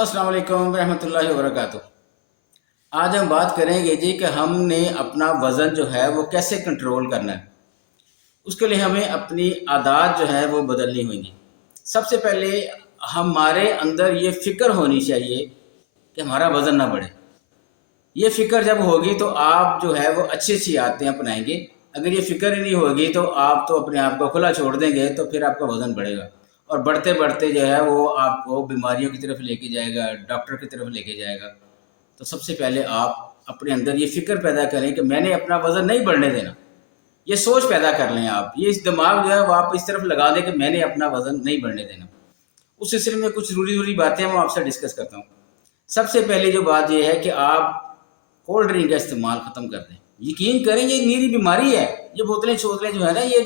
अस्सलाम वालेकुम रहमतुल्लाहि व बरकातुहू। आज हम बात करेंगे जी कि हमने अपना वज़न जो है वो कैसे कंट्रोल करना है। उसके लिए हमें अपनी आदत जो है वो बदलनी होंगी। सबसे पहले हमारे अंदर ये फ़िक्र होनी चाहिए कि हमारा वज़न ना बढ़े। ये फ़िक्र जब होगी तो आप जो है वो अच्छी अच्छी आदतें अपनाएंगे। अगर ये फ़िक्र ही नहीं होगी तो आप तो अपने आप को खुला छोड़ देंगे तो फिर आपका वज़न बढ़ेगा और बढ़ते बढ़ते जो है वो आपको बीमारियों की तरफ लेके जाएगा, डॉक्टर की तरफ लेके जाएगा। तो सबसे पहले आप अपने अंदर ये फ़िक्र पैदा करें कि मैंने अपना वज़न नहीं बढ़ने देना। ये सोच पैदा कर लें आप, ये इस दिमाग जो है वो आप इस तरफ लगा दें कि मैंने अपना वज़न नहीं बढ़ने देना। उस सिलसिले में कुछ ज़रूरी बातें मैं आपसे डिस्कस करता हूँ। सबसे पहले जो बात ये है कि आप कोल्ड ड्रिंक का इस्तेमाल ख़त्म कर दें। यकीन करें ये नीरी बीमारी है। ये बोतलें जो है ना, ये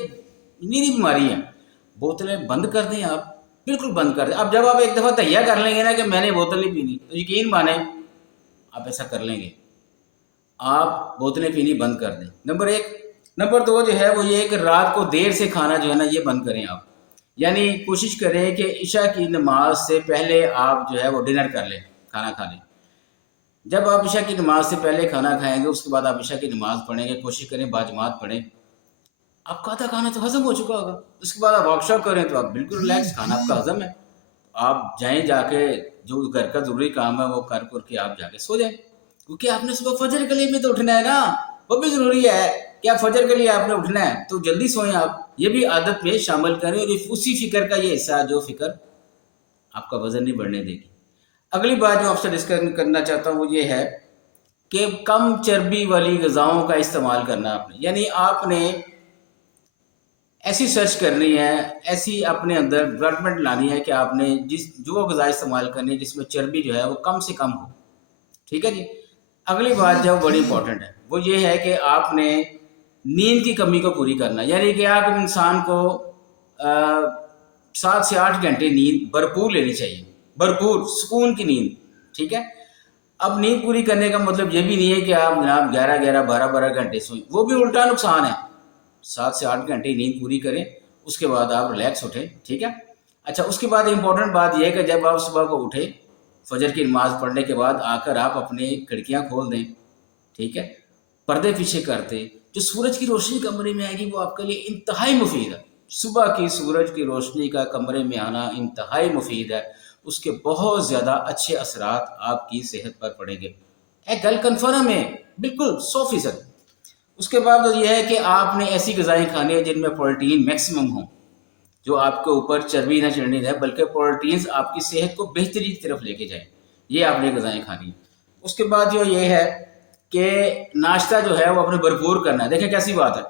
नीरी बीमारी है। बोतलें बंद कर दें आप, बिल्कुल बंद कर दें। अब जब आप एक दफ़ा तैयार कर लेंगे ना कि मैंने बोतल नहीं पीनी, तो यकीन माने आप ऐसा कर लेंगे। आप बोतलें पीनी बंद कर दें, नंबर एक। नंबर दो जो है वो ये है कि रात को देर से खाना जो है ना ये बंद करें आप। यानी कोशिश करें कि इशा की नमाज से पहले आप जो है वो डिनर कर लें, खाना खा लें। जब आप इशा की नमाज से पहले खाना खाएंगे उसके बाद आप इशा की नमाज पढ़ेंगे, कोशिश करें बाजमात पढ़ें। आपका आधा खाना तो हजम हो चुका होगा। उसके बाद आप वर्कशॉप करें तो आप बिल्कुल रिलैक्स, खाना आपका हजम है। आप जाएं, जाके जो घर का ज़रूरी काम है वो कर के आप जाके सो जाएं, क्योंकि आपने सुबह फजर के लिए भी तो उठना है ना। वो भी ज़रूरी है कि आप फजर के लिए आपने उठना है, तो जल्दी सोएं आप। ये भी आदत में शामिल करें और उसी फिक्र का ये हिस्सा जो फिक्र आपका वज़न नहीं बढ़ने देगी। अगली बात जो आपसे डिस्कस करना चाहता हूँ वो ये है कि कम चर्बी वाली ग़िज़ाओं का इस्तेमाल करना आपने। यानी आपने ऐसी सर्च करनी है, ऐसी अपने अंदर डेवलपमेंट लानी है कि आपने जो ग़िज़ा इस्तेमाल करनी है जिसमें चर्बी जो है वो कम से कम हो। ठीक है जी। अगली बात जो बड़ी इंपॉर्टेंट है वो ये है कि आपने नींद की कमी को पूरी करना। यानी कि आप इंसान को 7 से 8 घंटे नींद भरपूर लेनी चाहिए, भरपूर सुकून की नींद। ठीक है। अब नींद पूरी करने का मतलब ये भी नहीं है कि आप जनाब 11-11, 12-12 घंटे सोएं, वो भी उल्टा नुकसान है। 7 से 8 घंटे नींद पूरी करें, उसके बाद आप रिलैक्स उठें। ठीक है। अच्छा, उसके बाद इंपॉर्टेंट बात यह है कि जब आप सुबह को उठें, फजर की नमाज पढ़ने के बाद आकर आप अपनी खिड़कियां खोल दें। ठीक है। पर्दे पीछे कर दें। जो सूरज की रोशनी कमरे में आएगी वो आपके लिए इंतहाई मुफीद है। सुबह की सूरज की रोशनी का कमरे में आना इंतहाई मुफीद है। उसके बहुत ज़्यादा अच्छे असरात आपकी सेहत पर पड़ेंगे। एक गल कन्फर्म है, बिल्कुल 100%। उसके बाद यह है कि आपने ऐसी ग़िज़ाएँ खानी है जिनमें प्रोटीन मैक्सिमम हो, जो आपके ऊपर चर्बी ना चढ़नी है, बल्कि प्रोटीन्स आपकी सेहत को बेहतरी की तरफ लेके जाएँ। ये आपने ग़िज़ाएँ खानी है। उसके बाद जो ये है कि नाश्ता जो है वो अपने भरपूर करना है। देखें कैसी बात है,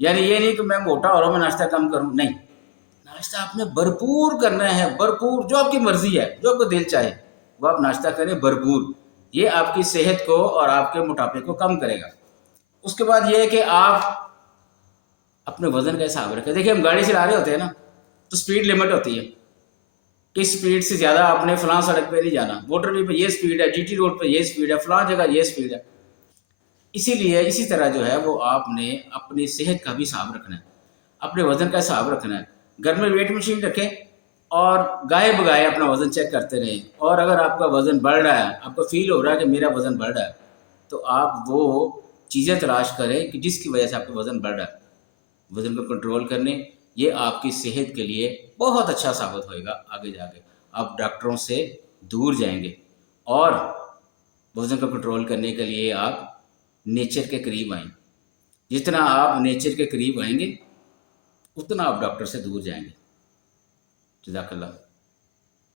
यानी ये नहीं कि मैं मोटा हो रहा हूँ मैं नाश्ता कम करूँ, नहीं। नाश्ता आपने भरपूर करना है, भरपूर, जो आपकी मर्ज़ी है, जो आपको दिल चाहे वो आप नाश्ता करें भरपूर। ये आपकी सेहत को और आपके मोटापे को कम करेगा। उसके बाद ये है कि आप अपने वज़न का हिसाब रखें। देखिए हम गाड़ी चला रहे होते हैं ना, तो स्पीड लिमिट होती है कि इस स्पीड से ज़्यादा आपने फ़लाँ सड़क पे नहीं जाना, मोटरवे पे ये स्पीड है, जीटी रोड पे ये स्पीड है, फ़लाँ जगह ये स्पीड है। इसीलिए इसी तरह जो है वो आपने अपनी सेहत का भी हिसाब रखना है, अपने वज़न का हिसाब रखना है। घर में वेट मशीन रखें और गाहे बगाहे अपना वज़न चेक करते रहें। और अगर आपका वज़न बढ़ रहा है, आपको फ़ील हो रहा है कि मेरा वज़न बढ़ रहा है, तो आप वो चीज़ें तलाश करें कि जिसकी वजह से आपका वज़न बढ़ रहा है। वज़न को कंट्रोल करने, ये आपकी सेहत के लिए बहुत अच्छा साबित होएगा। आगे जाके आप डॉक्टरों से दूर जाएंगे और वज़न को कंट्रोल करने के लिए आप नेचर के करीब आएँ। जितना आप नेचर के करीब आएंगे उतना आप डॉक्टर से दूर जाएंगे। जज़ाकल्लाह।